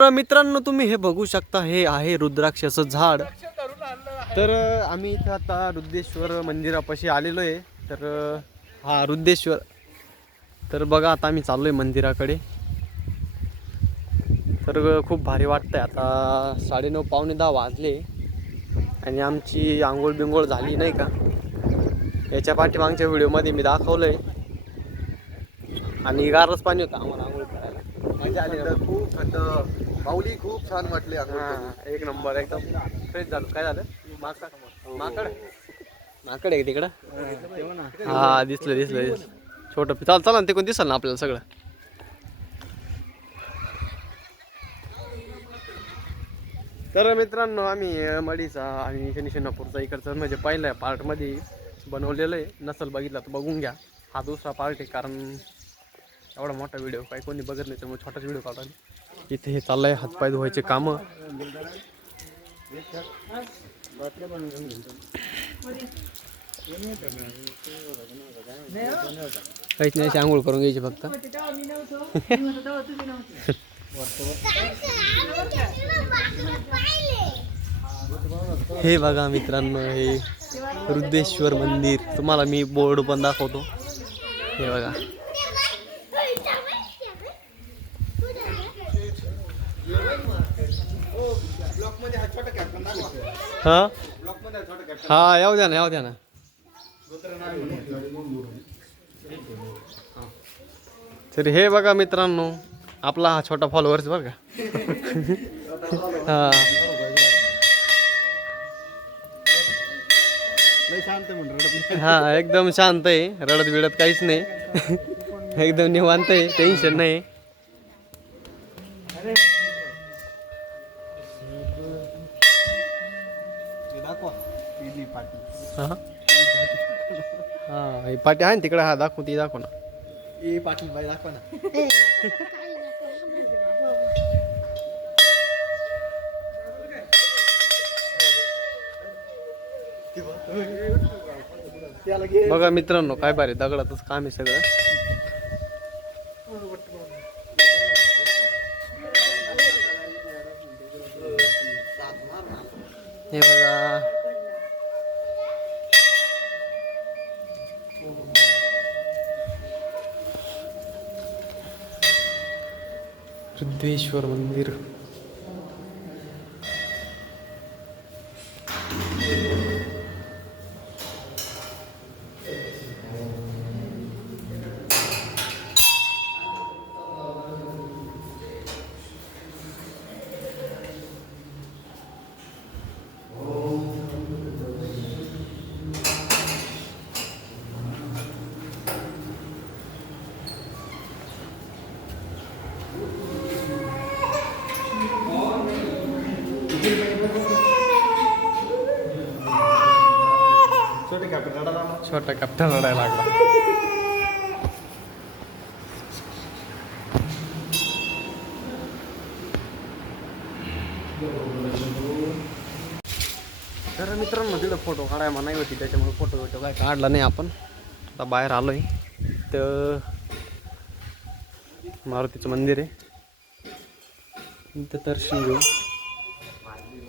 तर मित्रांनो तुम्ही हे बघू शकता, हे आहे रुद्राक्षाचं झाड. तर आम्ही इथं आता रुद्रेश्वर मंदिरापाशी आलेलो आहे. तर हा रुद्रेश्वर. तर बघा आता आम्ही चाललोय मंदिराकडे. तर खूप भारी वाटतंय. आता 9:30 पावणे 10 वाजले आणि आमची आंघोळ बिंघोळ झाली नाही का. याच्या पाठीमागच्या व्हिडिओमध्ये मी दाखवलंय. आणि गारच पाणी होतं आम्हाला आंघोळ करायला. मजा आली ना. खूप थंड माऊली खूप छान वाटले. एक नंबर एकदम फ्रेश झालं. काय झालं? माकड माकड आहे तिकडं. हा दिसलं छोटं. चला ना ते कोण दिसल ना आपल्याला सगळं. तर मित्रांनो आम्ही मडीचा आणि शनी शिंगणापूरचा इकडचं म्हणजे पहिल्या पार्टमध्ये बनवलेलं आहे. नसल बघितला तर बघून घ्या. हा दुसरा पार्ट आहे, कारण एवढा मोठा व्हिडिओ काही कोणी बघत नाही, त्यामुळे छोटाच व्हिडिओ काढला. इथे हे चाललंय हातपाय धुवायचे कामं. काहीच नाही, अशी आंघोळ करून घ्यायची फक्त. हे बघा मित्रांनो, हे रुद्रेश्वर मंदिर. तुम्हाला मी बोर्ड पण दाखवतो. हे बघा. हा येऊ द्या ना. तर हे बघा मित्रांनो, आपला हा छोटा फॉलोअर्स बरं का. हा एकदम शांत आहे, रडत बिडत काहीच नाही. एकदम निवांत आहे, टेन्शन नाही. हा पाटी आहे ना तिकडे. हा दाखव ना. पाटील बाई दाखवा ना. बघा मित्रांनो काय भारी दगडातच काम आहे सगळं. हे बघा रुद्रेश्वर मंदिर. छोटा कॅप्टन लढायला लागला. तर मित्रांनो तिथं फोटो काढायला मनाई होती, त्याच्यामुळे फोटो काय काढला नाही आपण. आता बाहेर आलोय. तर मारुतीचं मंदिर आहे, इथं दर्शन घेऊ.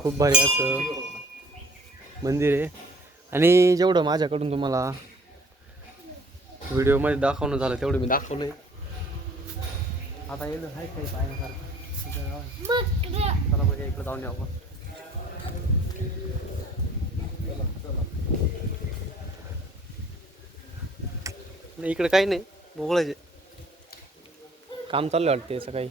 खूप भारी असं मंदिर आहे. आणि जेवढं माझ्याकडून तुम्हाला व्हिडिओमध्ये दाखवणं झालं तेवढं मी दाखवलंय. आता येणं आहे काही पाहण्यासारखं. चला बघा इकडं जाऊन यावं. नाही इकडे काही नाही, मोकळंच काम चाललं वाटते असं काही.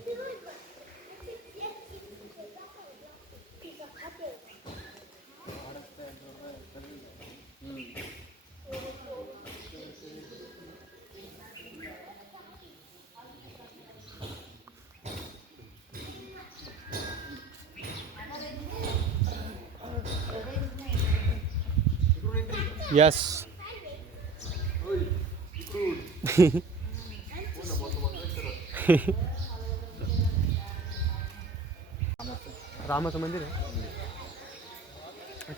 यस. रामाचं मंदिर आहे.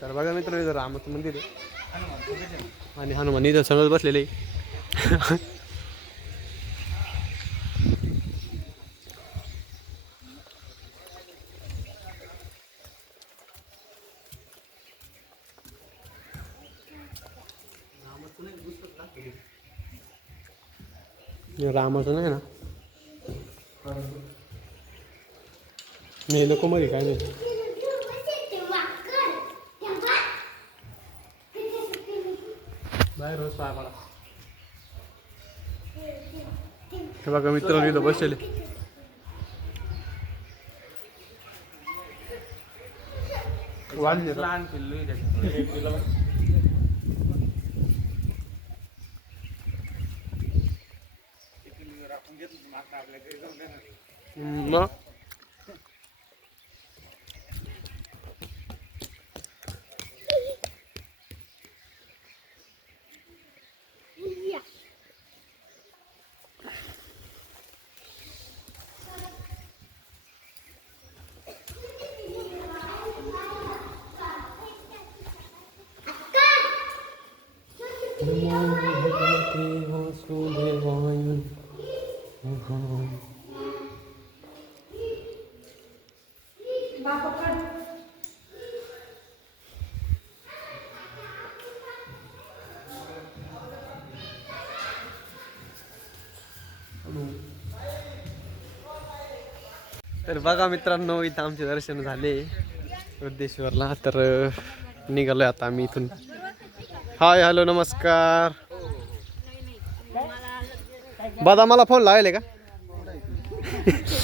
तर बघा मित्र, इथं रामाचं मंदिर आहे आणि हनुमान इथं समोर बसलेले. रामाचं नाही ना मी नको मध्ये काय नाही बाहेर रोज पाय हे बघा मित्र इथं बसले लहान पिल्लू मग तर बघा मित्रांनो इथं आमचे दर्शन झाले वृद्धेश्वरला तर निघालोय आता आम्ही इथून हाय हॅलो नमस्कार बदामाला फोन लावले का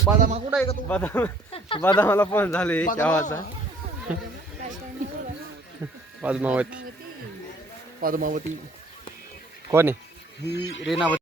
बादामा कुठं आहे का तू बदामाला फोन झाले केव्हाचा पद्मावती पद्मावती कोण आहे ही रेणावती